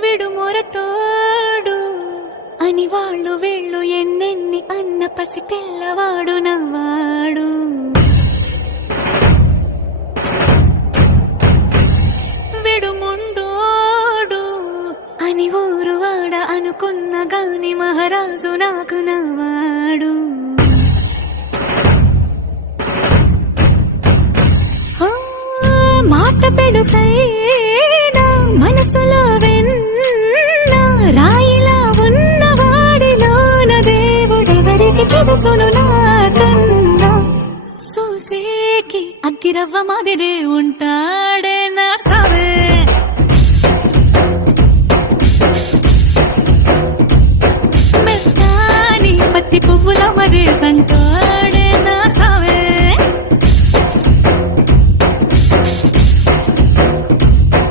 విడు మొరటోడు అని వాళ్ళు వీళ్ళు ఎన్నెన్ని అన్న పసి పిల్లవాడు నవ్వాడు. విడు ముండోడు అని ఊరు వాడ అనుకున్న గాని మహారాజు నాకు నవ్వాడు. మాట పెడుసైనా మనసులో వెన్న రాయిలా ఉన్నవాడిలోన దేవుడెవరికి తెలుసును.